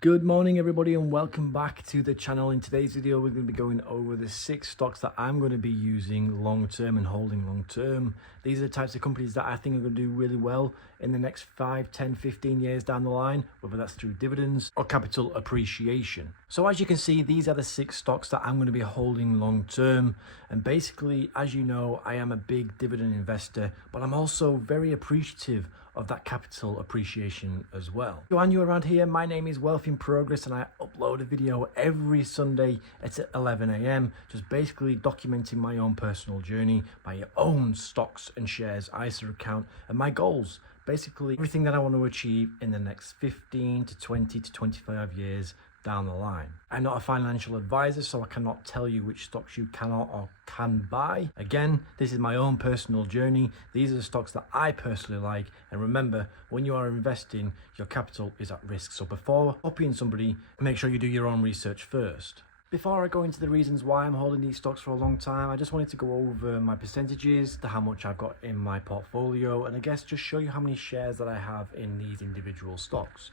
Good morning everybody and welcome back to the channel. In today's video we're going to be going over the 6 stocks that I'm going to be using long term and holding long term. These are the types of companies that I think are going to do really well in the next 5, 10, 15 years down the line, whether that's through dividends or capital appreciation. So as you can see, these are the 6 stocks that I'm going to be holding long term, and basically, as you know, I am a big dividend investor, but I'm also very appreciative of that capital appreciation as well. If you're new around here, my name is Wealth in Progress and I upload a video every Sunday at 11 AM, just basically documenting my own personal journey, my own stocks and shares ISA account, and my goals. Basically everything that I want to achieve in the next 15 to 20 to 25 years down the line. I'm not a financial advisor, so I cannot tell you which stocks you cannot or can buy. Again, this is my own personal journey. These are the stocks that I personally like. And remember, when you are investing, your capital is at risk. So before copying somebody, make sure you do your own research first. Before I go into the reasons why I'm holding these stocks for a long time, I just wanted to go over my percentages, to how much I've got in my portfolio, and I guess just show you how many shares that I have in these individual stocks.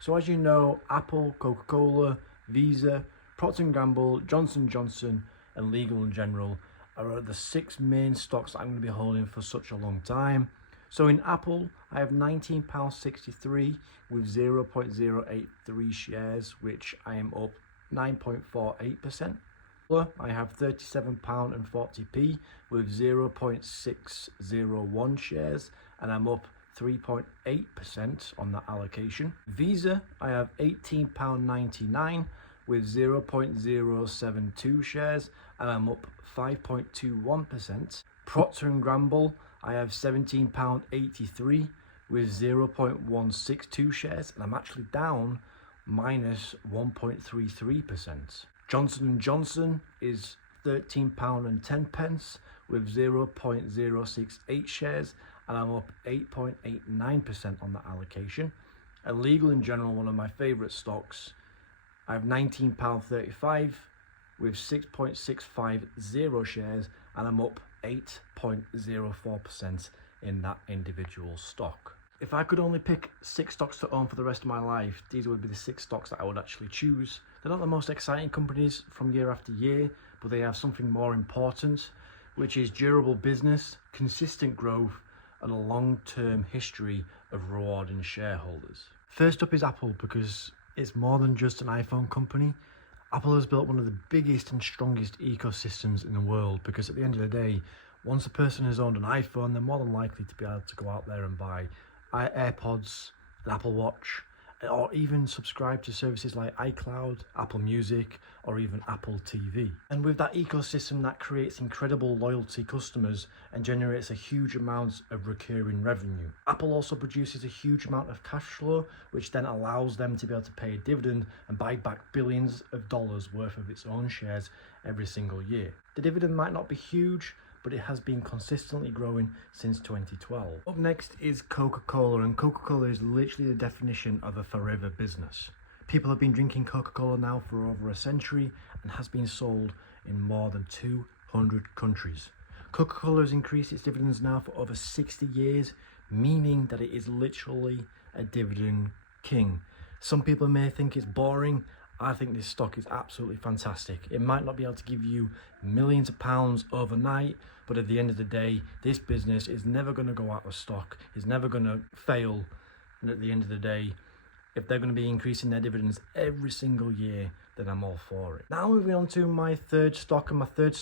So as you know, Apple, Coca-Cola, Visa, Procter Gamble, Johnson & Johnson and Legal & General are the 6 main stocks that I'm going to be holding for such a long time. So in Apple, I have £19.63 with 0.083 shares, which I am up 9.48%. I have £37.40p with 0.601 shares, and I'm up 3.8% on that allocation. Visa, I have £18.99 with 0.072 shares, and I'm up 5.21%. Procter Gamble, I have £17.83 with 0.162 shares, and I'm actually down minus 1.33%. Johnson & Johnson is £13.10 with 0.068 shares, and I'm up 8.89% on that allocation. And Legal & General, one of my favourite stocks, I have £19.35 with 6.650 shares, and I'm up 8.04% in that individual stock. If I could only pick 6 stocks to own for the rest of my life, these would be the 6 stocks that I would actually choose. They're not the most exciting companies from year after year, but they have something more important, which is durable business, consistent growth, and a long-term history of rewarding shareholders. First up is Apple, because it's more than just an iPhone company. Apple has built one of the biggest and strongest ecosystems in the world, because at the end of the day, once a person has owned an iPhone, they're more than likely to be able to go out there and buy AirPods, an Apple Watch, or even subscribe to services like iCloud, Apple Music, or even Apple TV. And with that ecosystem, that creates incredible loyalty customers and generates a huge amount of recurring revenue. Apple also produces a huge amount of cash flow, which then allows them to be able to pay a dividend and buy back billions of dollars worth of its own shares every single year. The dividend might not be huge, but it has been consistently growing since 2012. Up next is Coca-Cola, and Coca-Cola is literally the definition of a forever business. People have been drinking Coca-Cola now for over a century and has been sold in more than 200 countries. Coca-Cola has increased its dividends now for over 60 years, meaning that it is literally a dividend king. Some people may think it's boring. I think this stock is absolutely fantastic. It might not be able to give you millions of pounds overnight, but at the end of the day, this business is never going to go out of stock. It's never going to fail. And at the end of the day, if they're going to be increasing their dividends every single year, then I'm all for it. Now moving on to my third stock, and my third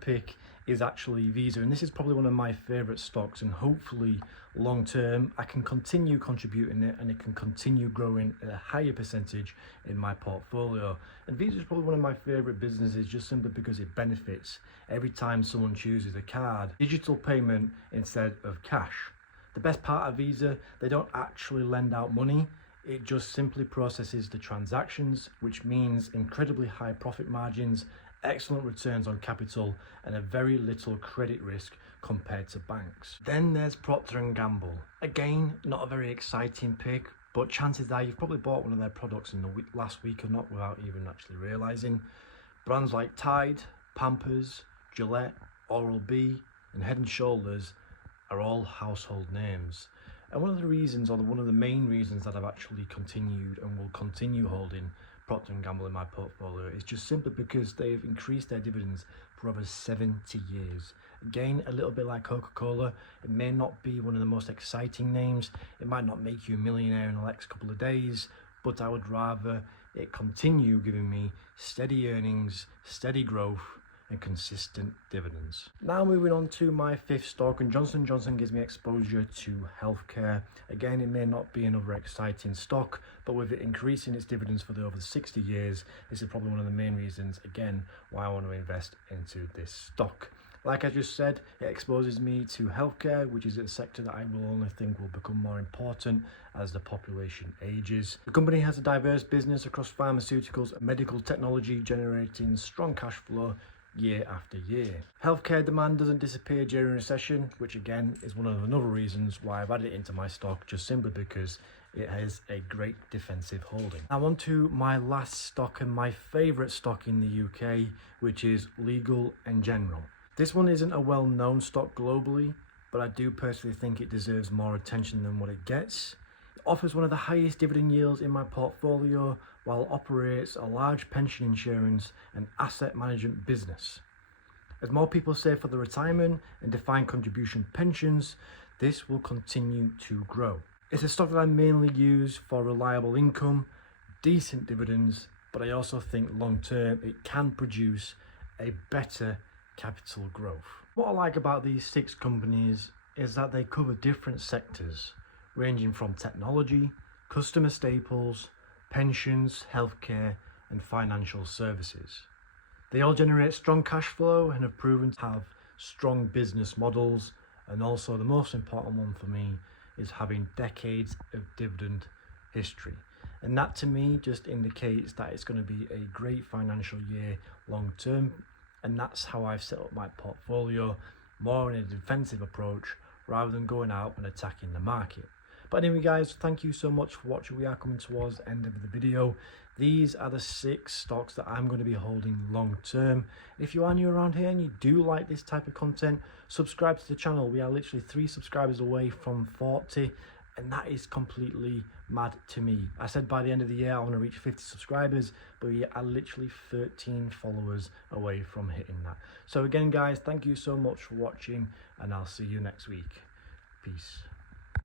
pick is actually Visa, and this is probably one of my favorite stocks, and hopefully long term I can continue contributing it and it can continue growing at a higher percentage in my portfolio. And Visa is probably one of my favorite businesses, just simply because it benefits every time someone chooses a card, digital payment instead of cash. The best part of Visa, they don't actually lend out money. It just simply processes the transactions, which means incredibly high profit margins, excellent returns on capital, and a very little credit risk compared to banks. Then there's Procter & Gamble. Again, not a very exciting pick, but chances are you've probably bought one of their products in the last week or not without even actually realizing. Brands like Tide, Pampers, Gillette, Oral-B, and Head & Shoulders are all household names. And one of the reasons, or one of the main reasons that I've actually continued and will continue holding Procter Gamble in my portfolio is just simply because they've increased their dividends for over 70 years. Again, a little bit like Coca-Cola, it may not be one of the most exciting names, it might not make you a millionaire in the next couple of days, but I would rather it continue giving me steady earnings, steady growth, and consistent dividends. Now moving on to my fifth stock, and Johnson & Johnson gives me exposure to healthcare. Again, it may not be another exciting stock, but with it increasing its dividends for the over 60 years, this is probably one of the main reasons, again, why I want to invest into this stock. Like I just said, it exposes me to healthcare, which is a sector that I will only think will become more important as the population ages. The company has a diverse business across pharmaceuticals and medical technology, generating strong cash flow year after year. Healthcare demand doesn't disappear during a recession, which again is one of another reasons why I've added it into my stock, just simply because it has a great defensive holding. Now on to my last stock and my favourite stock in the UK, which is Legal & General. This one isn't a well-known stock globally, but I do personally think it deserves more attention than what it gets. It offers one of the highest dividend yields in my portfolio, while operates a large pension insurance and asset management business. As more people save for their retirement and defined contribution pensions, this will continue to grow. It's a stock that I mainly use for reliable income, decent dividends, but I also think long term it can produce a better capital growth. What I like about these 6 companies is that they cover different sectors, ranging from technology, customer staples, pensions, healthcare, and financial services. They all generate strong cash flow and have proven to have strong business models, and also the most important one for me is having decades of dividend history. And that to me just indicates that it's going to be a great financial year long term, and that's how I've set up my portfolio, more in a defensive approach rather than going out and attacking the market. But anyway guys, thank you so much for watching. We are coming towards the end of the video. These are the 6 stocks that I'm going to be holding long term. If you are new around here and you do like this type of content, subscribe to the channel. We are literally 3 subscribers away from 40, and that is completely mad to me. I said by the end of the year I want to reach 50 subscribers, but we are literally 13 followers away from hitting that. So again guys, thank you so much for watching, and I'll see you next week. Peace.